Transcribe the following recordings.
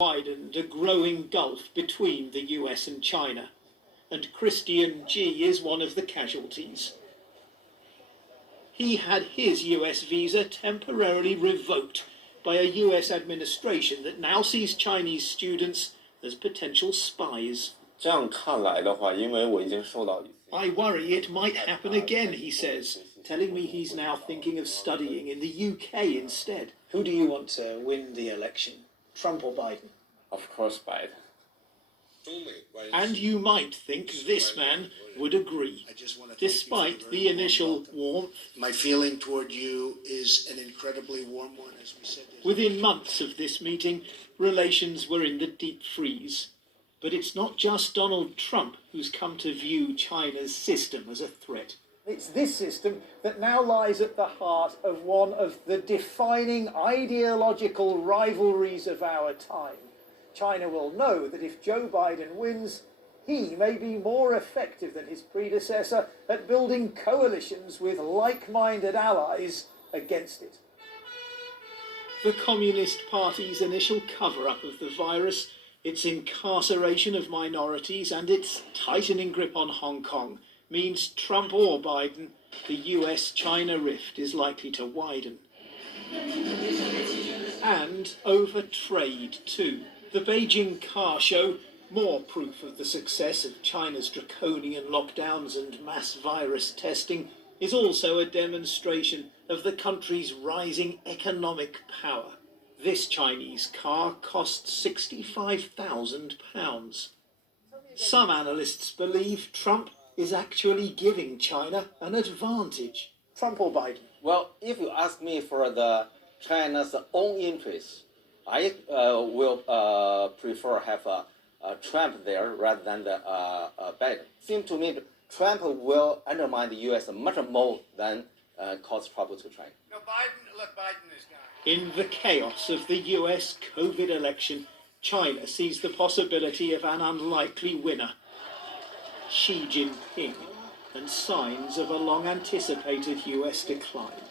widened a growing gulf between the US and China, and Christian G is one of the casualties. He had his US visa temporarily revoked by a US administration that now sees Chinese students as potential spies. 这样看来的话，因为我已经受到 I worry it might happen again, he says, telling me he's now thinking of studying in the UK instead. Who do you want to win the election, Trump or Biden? Of course, Biden. And you might think this man would agree, despite the initial warmth. My feeling toward you is an incredibly warm one, as we said. Within months of this meeting, relations were in the deep freeze. But it's not just Donald Trump who's come to view China's system as a threat. It's this system that now lies at the heart of one of the defining ideological rivalries of our time. China will know that if Joe Biden wins, he may be more effective than his predecessor at building coalitions with like-minded allies against it. The Communist Party's initial cover-up of the virus, its incarceration of minorities and its tightening grip on Hong Kong means Trump or Biden, the US-China rift is likely to widen. And over trade too. The Beijing car show, more proof of the success of China's draconian lockdowns and mass virus testing, is also a demonstration of the country's rising economic power. This Chinese car costs £65,000. Some analysts believe Trump is actually giving China an advantage. Trump or Biden? Well, if you ask me for the China's own interest, I will prefer have a Trump there rather than the Biden. Seems to me Trump will undermine the U.S. much more than cause trouble to China. No, Biden is gone. In the chaos of the US COVID election, China sees the possibility of an unlikely winner, Xi Jinping, and signs of a long-anticipated US decline.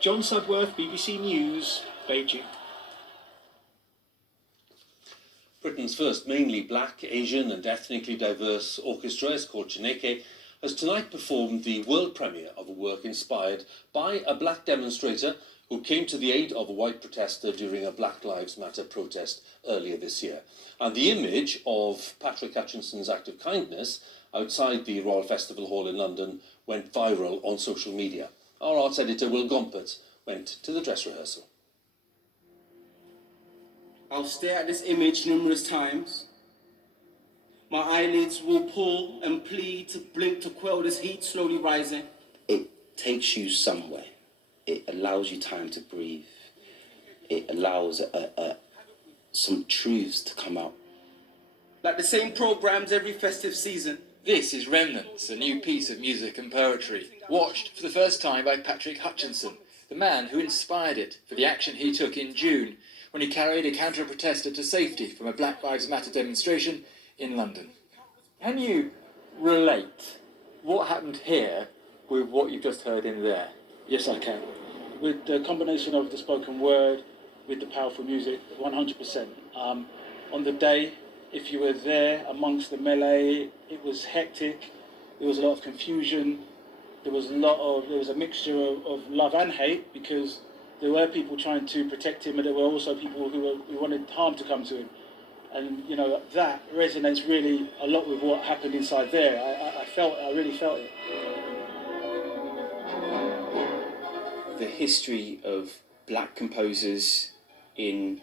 John Sudworth, BBC News, Beijing. Britain's first mainly black, Asian and ethnically diverse orchestra is called Chineke, has tonight performed the world premiere of a work inspired by a black demonstrator who came to the aid of a white protester during a Black Lives Matter protest earlier this year. And the image of Patrick Hutchinson's act of kindness outside the Royal Festival Hall in London went viral on social media. Our arts editor Will Gompert went to the dress rehearsal. I'll stare at this image numerous times. My eyelids will pull and plead to blink to quell this heat slowly rising. It takes you somewhere. It allows you time to breathe. It allows some truths to come out. Like the same programs every festive season. This is Remnants, a new piece of music and poetry, watched for the first time by Patrick Hutchinson, the man who inspired it for the action he took in June when he carried a counter-protester to safety from a Black Lives Matter demonstration in London. Can you relate what happened here with what you've just heard in there? Yes, I can. With the combination of the spoken word, with the powerful music, 100%. On the day, if you were there amongst the melee, it was hectic. There was a lot of confusion. There was a mixture of love and hate, because there were people trying to protect him, and there were also people who wanted harm to come to him. And you know that resonates really a lot with what happened inside there. I really felt it. The history of black composers in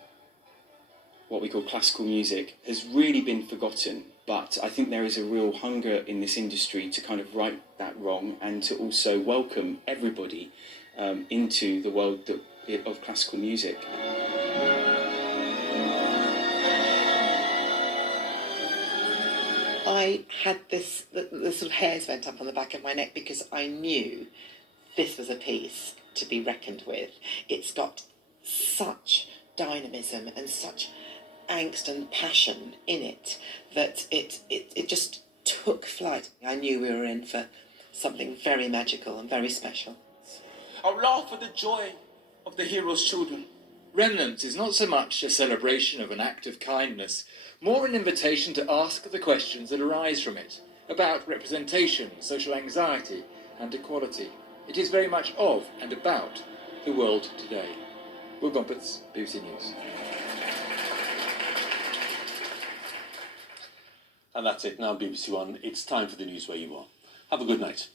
what we call classical music has really been forgotten, but I think there is a real hunger in this industry to kind of right that wrong and to also welcome everybody into the world of classical music. I had the sort of hairs went up on the back of my neck because I knew this was a piece to be reckoned with. It's got such dynamism and such angst and passion in it that it just took flight. I knew we were in for something very magical and very special. I'll laugh for the joy of the hero's children. Remnants is not so much a celebration of an act of kindness, more an invitation to ask the questions that arise from it, about representation, social anxiety and equality. It is very much of and about the world today. Will Gompertz, BBC News. And that's it. Now BBC One, it's time for the news where you are. Have a good night.